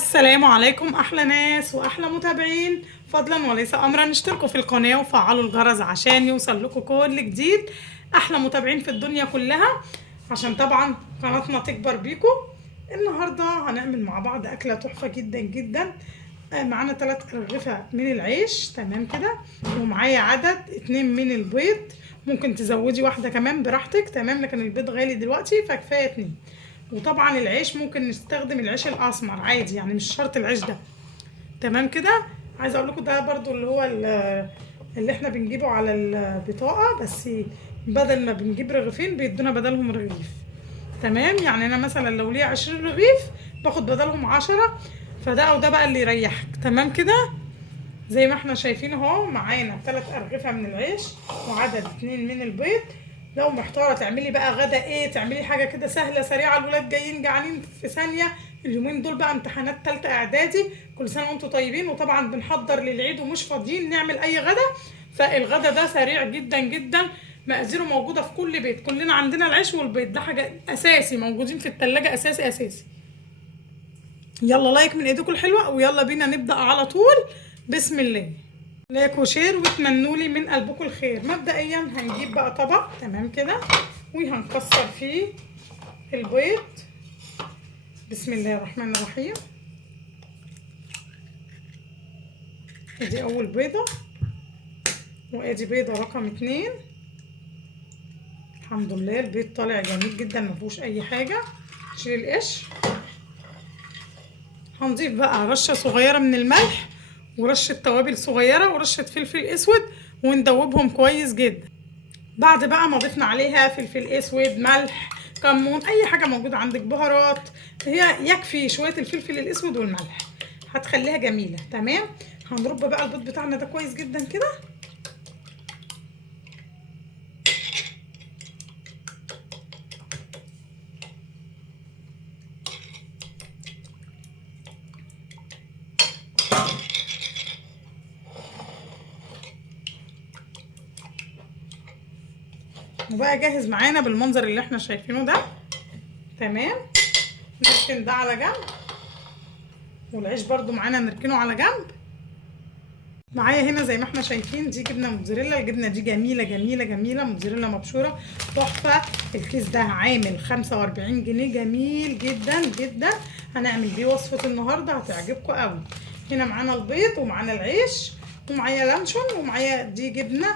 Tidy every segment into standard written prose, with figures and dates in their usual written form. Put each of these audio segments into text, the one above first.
السلام عليكم احلى ناس واحلى متابعين. فضلا وليس امرا اشتركوا في القناه وفعلوا الجرس عشان يوصل لكم كل جديد. احلى متابعين في الدنيا كلها، عشان طبعا قناتنا تكبر بيكم. النهارده هنعمل مع بعض اكله تحفه جدا جدا. معانا 3 أرغفة من العيش، تمام كده، ومعايا عدد 2 من البيض. ممكن تزودي واحده كمان براحتك، تمام، لكن البيض غالي دلوقتي فكفايه 2. وطبعا العيش ممكن نستخدم العيش الاسمر عادي، يعني مش شرط العيش ده، تمام كده. عايزه اقول لكم ده برضو اللي هو اللي احنا بنجيبه على البطاقه، بس بدل ما بنجيب رغيفين بيدونا بدلهم رغيف، تمام. يعني انا مثلا لو ليا 20 رغيف باخد بدلهم 10، فده او ده بقى اللي يريحك، تمام كده. زي ما احنا شايفين اهو، معانا 3 أرغفة من العيش وعدد 2 من البيض. لو محتارة تعملي بقى غدا ايه، تعملي حاجة كده سهلة سريعة، الولاد جايين جعانين في ثانية، اليومين دول بقى امتحانات تالتة اعدادي، كل سنة وانتم طيبين، وطبعا بنحضر للعيد ومش فاضيين نعمل اي غدا. فالغدا ده سريع جدا جدا، مقاديره موجودة في كل بيت، كلنا عندنا العيش والبيض، ده حاجة اساسي موجودين في التلاجة، اساسي اساسي. يلا لايك من ايديكم الحلوة ويلا بينا نبدأ على طول. بسم الله. لايك وشير وتمنوا لي من قلبكم الخير. مبدئيا هنجيب بقى طبق، تمام كده، وهنكسر فيه البيض. بسم الله الرحمن الرحيم. ادي اول بيضة، وادي بيضة رقم 2. الحمد لله البيض طالع جميل جدا، مفيهوش اي حاجة. شيل القش. هنضيف بقى رشة صغيرة من الملح، ورشة توابل صغيرة، ورشة فلفل اسود، وندوبهم كويس جدا. بعد بقى ما ضفنا عليها فلفل اسود، ملح، كمون، اي حاجه موجوده عندك، بهارات، هي يكفي شويه الفلفل الاسود والملح، هتخليها جميله، تمام. هنرب بقى البيض بتاعنا ده كويس جدا كده. وبقى جاهز معانا بالمنظر اللي احنا شايفينه ده، تمام. نركن ده على جنب، والعيش برضو معانا نركنه على جنب. معايا هنا زي ما احنا شايفين دي جبنه موتزاريلا، الجبنه دي جميله جميله جميله، موتزاريلا مبشوره تحفه. الكيس ده عامل 45 جنيه، جميل جدا جدا. هنعمل بيه وصفه النهارده هتعجبكم قوي. هنا معانا البيض ومعانا العيش ومعايا لانشون ومعايا دي جبنه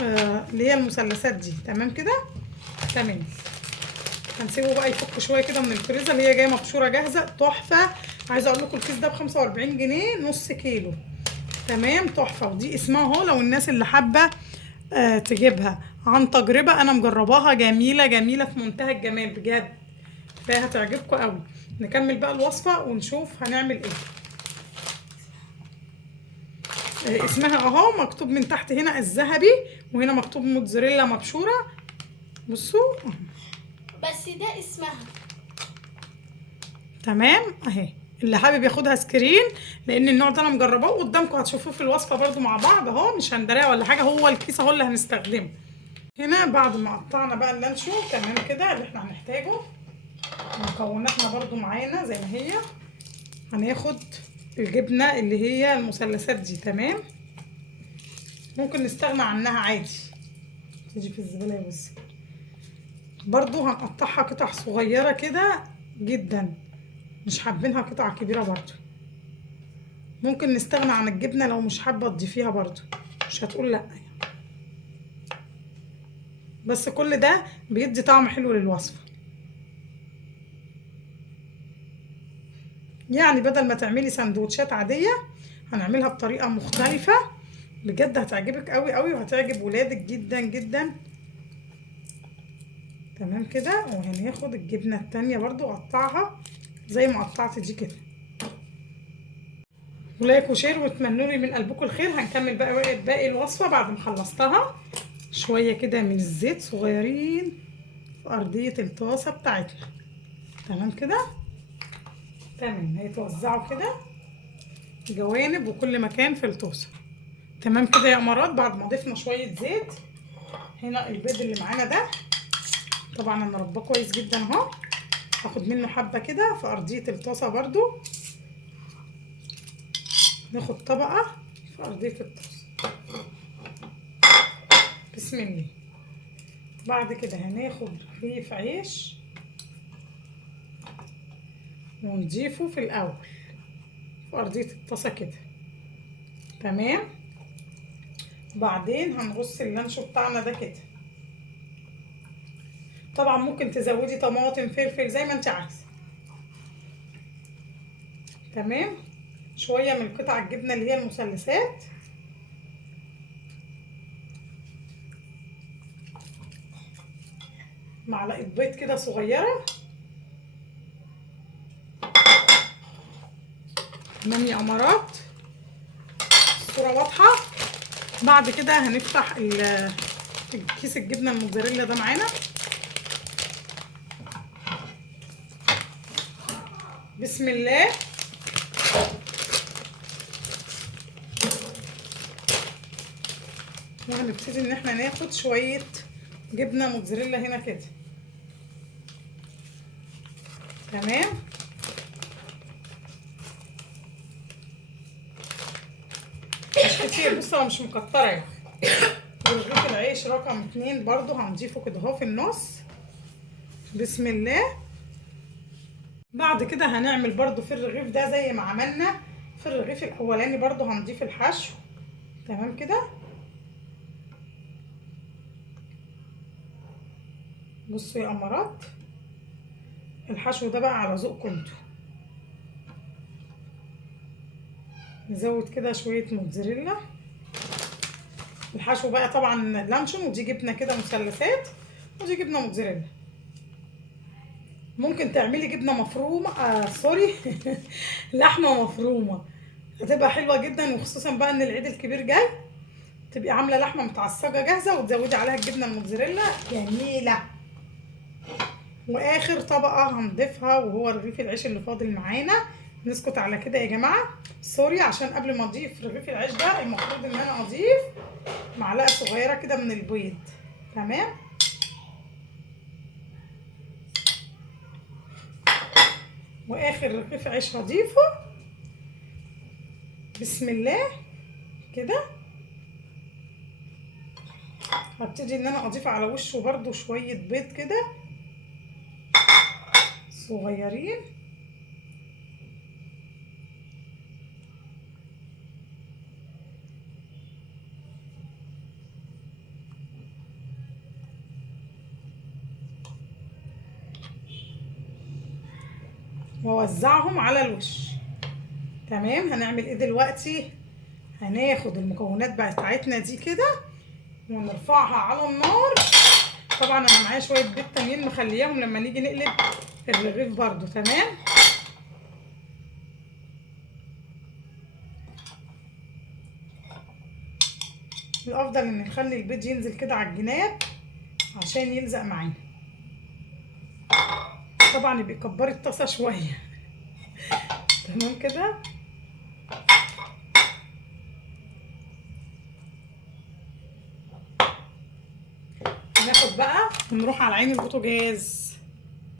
اللي هي المثلثات دي، تمام كده، تمام. هنسيبه بقى يفك شويه كده من الفريزر، اللي هي جايه مبشوره جاهزه تحفه. عايزه اقول لكم الكيس ده ب 45 جنيه، نص كيلو، تمام، تحفه. ودي اسمها اهو، لو الناس اللي حابه تجيبها عن تجربه، انا مجرباها، جميله جميله في منتهى الجمال بجد، فهتعجبكم قوي. نكمل بقى الوصفه ونشوف هنعمل ايه. اسمها اهو مكتوب من تحت هنا الذهبي، وهنا مكتوب موتزاريلا مبشوره، بصوا بس ده اسمها. تمام اهي. اللي حابب ياخدها سكرين، لان النوع ده انا مجرباه قدامكم، هتشوفوه في الوصفه برده مع بعض اهو، مش هندريها ولا حاجه، هو الكيس اهو اللي هنستخدمه. هنا بعد ما قطعنا بقى اللانشون، تمام كده، اللي احنا هنحتاجه، مكوناتنا برده معانا زي ما هي. هناخد الجبنه اللي هي المثلثات دي، تمام، ممكن نستغنى عنها عادي، تيجي في الزباله بس. برده هنقطعها قطع صغيره كده جدا، مش حابينها قطع كبيره برده. ممكن نستغنى عن الجبنه لو مش حابه تضيفيها برده، مش هتقول لا، بس كل ده بيدي طعم حلو للوصفه. يعني بدل ما تعملي سندوتشات عاديه، هنعملها بطريقه مختلفه، بجد هتعجبك قوي قوي، وهتعجب ولادك جدا جدا، تمام كده. وهناخد الجبنه التانيه برضو اقطعها زي ما قطعت دي كده. ولايك وشير وتمنوا لي من قلبكم الخير. هنكمل بقى باقي الوصفه بعد ما خلصتها. شويه كده من الزيت صغيرين في ارضيه الطاسه بتاعتنا، تمام كده، تمام. هيتوزعوا كده جوانب وكل مكان في الطاسه، تمام كده يا امارات. بعد ما ضفنا شويه زيت، هنا البيض اللي معانا ده طبعا انا رباه كويس جدا اهو، هاخد منه حبه كده في ارضيه الطاسه برده، ناخد طبقة في أرضية الطاسة. بسم الله. بعد كده هناخد رغيف عيش ونضيفه في الأول في أرضية الطاسة كده. تمام. بعدين هنرص اللانشو بتاعنا ده كده. طبعا ممكن تزودي طماطم فلفل زي ما انت عايزه. تمام. شويه من قطع الجبنه اللي هي المثلثات، معلقه بيض كده صغيره. تمام يا امارات، الصوره واضحه. بعد كده هنفتح كيس الجبنه الموتزاريلا ده معانا. بسم الله. وهنبتدي ان احنا ناخد شويه جبنه موتزاريلا هنا كده. تمام. مش كتير، بصوا انا مش مكتره يعني. ورغيف العيش رقم 2 برضو هنضيفه كده اهو في النص. بسم الله. بعد كده هنعمل برضو في الرغيف ده زي ما عملنا في الرغيف الاولاني، برضو هنضيف الحشو. تمام كده. بصوا يا امارات، الحشو ده بقى على ذوقكم انتوا. نزود كده شويه موتزاريلا. الحشو بقى طبعا لانشون، ودي جبنه كده مثلثات، ودي جبنه موتزاريلا. ممكن تعملي جبنه مفرومه سوري لحمه مفرومه، هتبقى حلوه جدا. وخصوصا بقى ان العيد الكبير جاي، تبقي عامله لحمه متعصجه جاهزه وتزودي عليها الجبنه الموتزاريلا، جميله. واخر طبقه هنضيفها وهو رغيف العيش اللي فاضل معانا. نسكت على كده يا جماعه، سوري، عشان قبل ما اضيف رغيف العيش ده المفروض ان انا اضيف معلقه صغيره كده من البيض. تمام. واخر رغيف عيش هضيفه. بسم الله كده. هبتدي ان انا اضيف على وشه برده شويه بيض كده صغيرين. واوزعهم على الوش. تمام. هنعمل ايه دلوقتي؟ هناخد المكونات بتاعتنا دي كده ونرفعها على النار. طبعا انا معايا شويه بيض تانيين مخلياهم لما نيجي نقلب الرغيف برضو. تمام. الافضل ان نخلي البيض ينزل كده على الجناب عشان يلزق معانا. طبعا يبقى كبري الطاسه شويه. تمام كده. هناخد بقى ونروح على عين البوتاجاز.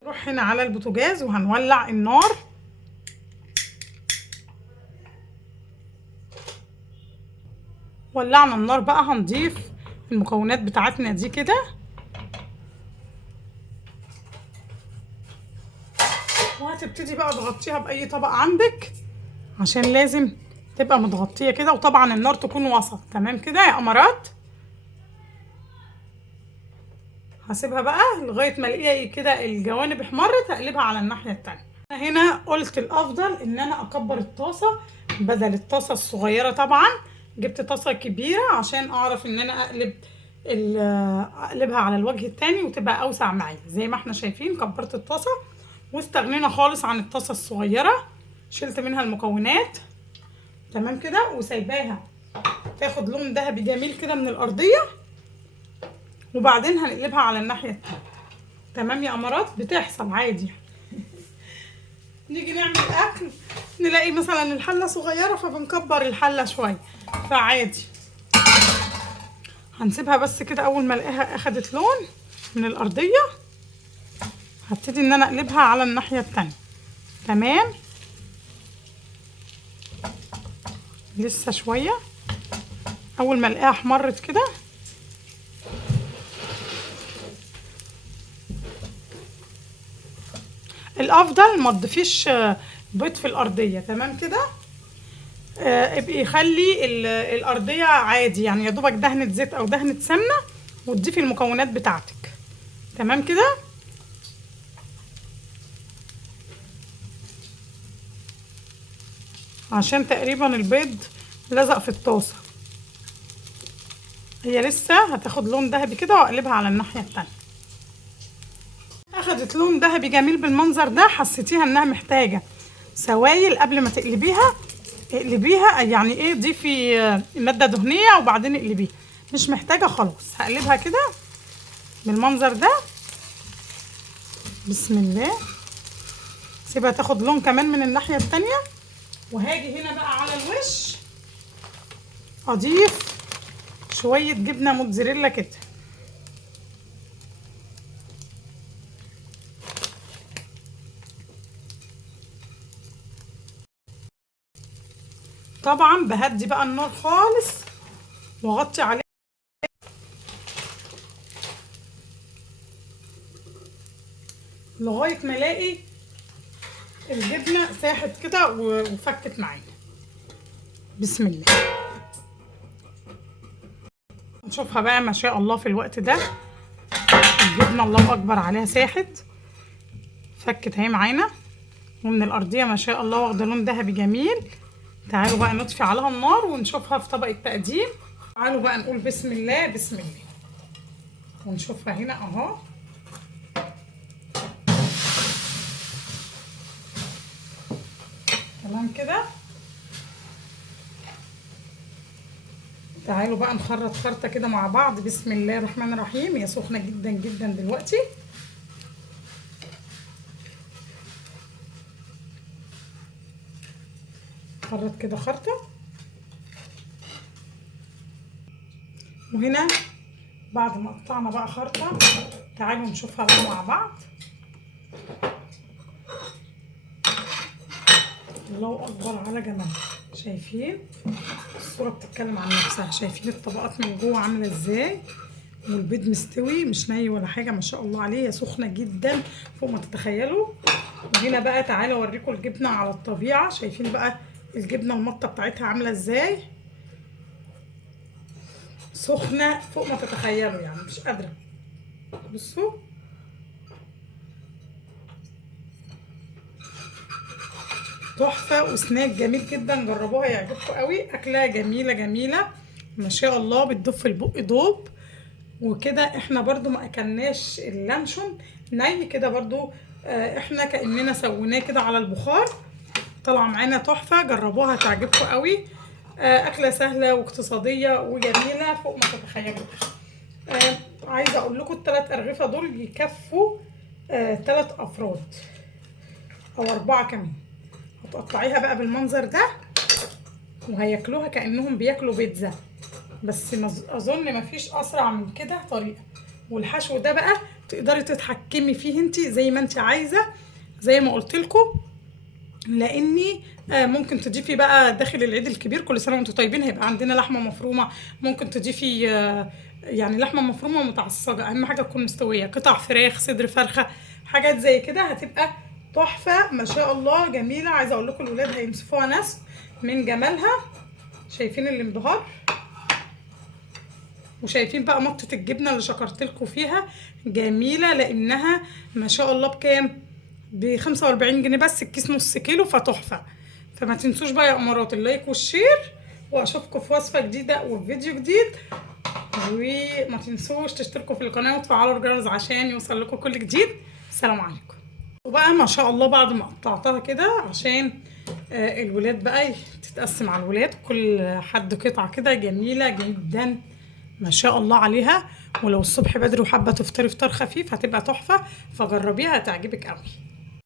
نروح هنا على البوتاجاز وهنولع النار. ولعنا النار بقى، هنضيف المكونات بتاعتنا دي كده. وهتبتدي بقى تغطيها باي طبق عندك عشان لازم تبقى متغطيه كده. وطبعا النار تكون وسط. تمام كده يا امارات. هسيبها بقى لغايه ما الاقيها كده الجوانب احمرت، هقلبها على الناحيه التانيه. هنا قلت الافضل ان انا اكبر الطاسه بدل الطاسه الصغيره. طبعا جبت طاسه كبيره عشان اعرف ان انا اقلبها على الوجه التاني وتبقى اوسع معايا. زي ما احنا شايفين كبرت الطاسه واستغنينا خالص عن الطاسه الصغيره. شلت منها المكونات. تمام كده. وسايباها تاخد لون ذهبي جميل كده من الارضيه، وبعدين هنقلبها على الناحيه التانيه. تمام يا امارات، بتحصل عادي. نيجي نعمل اكل نلاقي مثلا الحله صغيره فبنكبر الحله شويه، فعادي. هنسيبها بس كده. اول ما الاقيها اخدت لون من الارضيه هبتدي ان انا اقلبها على الناحيه التانيه. تمام. لسه شويه. اول ما الاقيها احمرت كده الافضل ما تضيفيش بيض في الارضيه. تمام كده. ابقي خلي الارضيه عادي، يعني يا دوبك دهنه زيت او دهنه سمنه وتضيفي المكونات بتاعتك. تمام كده. عشان تقريبا البيض لزق في الطاسه. هي لسه هتاخد لون ذهبي كده واقلبها على الناحيه التانية. اخدت لون ذهبي جميل بالمنظر ده. حسيتيها انها محتاجه سوائل قبل ما تقلبيها، اقلبيها يعني ايه، ضيفي ماده دهنيه وبعدين اقلبيها. مش محتاجه خلاص. هقلبها كده بالمنظر ده. بسم الله. سيبها تاخد لون كمان من الناحيه التانية. وهاجي هنا بقى على الوش اضيف شويه جبنه موتزاريلا كده. طبعا بهدي بقى النار خالص واغطي عليه لغايه ما الاقي الجبنه ساحت كده وفكت معايا. بسم الله. نشوفها بقى ما شاء الله في الوقت ده الجبنه الله اكبر عليها ساحت، فكت اهي معانا، ومن الارضيه ما شاء الله واخده لون ذهبي جميل. تعالوا بقى نطفي عليها النار ونشوفها في طبق التقديم. تعالوا بقى نقول بسم الله بسم الله ونشوفها هنا اهو. تمام كده. تعالوا بقى نخرط خرطه كده مع بعض. بسم الله الرحمن الرحيم. هي سخنه جدا جدا دلوقتي. خرط كده خرطه. وهنا بعد ما قطعنا بقى خرطه تعالوا نشوفها بقى مع بعض. الله اكبر على جمالها. شايفين الصوره بتتكلم عن نفسها. شايفين الطبقات من جوه عامله ازاي، والبيض مستوي مش ني ولا حاجه ما شاء الله عليه. هي سخنه جدا فوق ما تتخيلوا. وهنا بقى تعالوا اوريكم الجبنه على الطبيعه. شايفين بقى الجبنه المطه بتاعتها عامله ازاي، سخنه فوق ما تتخيلوا يعني مش قادره. بصوا تحفه وسناك جميل جدا. جربوها يعجبكم قوي. اكله جميله جميله ما شاء الله. بتدوب في البق دوب. وكده احنا برضو ما اكلناش اللانشون ني كده برضو. احنا كاننا سويناه كده على البخار. طلع معانا تحفه. جربوها هتعجبكم قوي. اكله سهله واقتصاديه وجميله فوق ما تتخيلوا. عايزه اقول لكم الثلاث ارغفه دول يكفوا 3 افراد او 4 كمان. هتقطعيها بقى بالمنظر ده وهياكلوها كانهم بياكلوا بيتزا. بس اظن مفيش اسرع من كده طريقه. والحشو ده بقى تقدري تتحكمي فيه انت زي ما انت عايزه زي ما قلت لكم. لاني ممكن تضيفي بقى داخل العيد الكبير كل سنه وانتم طيبين هيبقى عندنا لحمه مفرومه. ممكن تضيفي يعني لحمه مفرومه متعصجه. اهم حاجه تكون مستويه. قطع فراخ، صدر فرخه، حاجات زي كده هتبقى تحفه ما شاء الله جميله. عايزه اقول لكم الولاد هينسفوها نسف من جمالها. شايفين الانبهار. وشايفين بقى مطه الجبنه اللي شكرت لكم فيها جميله. لانها ما شاء الله بكام؟ ب 45 جنيه بس الكيس نص كيلو. فتحفه. فما تنسوش بقى يا امارات اللايك والشير. واشوفكم في وصفه جديده وفي فيديو جديد. وما تنسوش تشتركوا في القناه وتفعلوا الجرس عشان يوصل لكم كل جديد. السلام عليكم. وبقى ما شاء الله بعد ما قطعتها كده عشان الولاد بقى تتقسم على الولاد كل حد قطعه كده جميله جدا ما شاء الله عليها. ولو الصبح بدري وحابه تفطري فطار خفيف هتبقى تحفه. فجربيها هتعجبك قوي.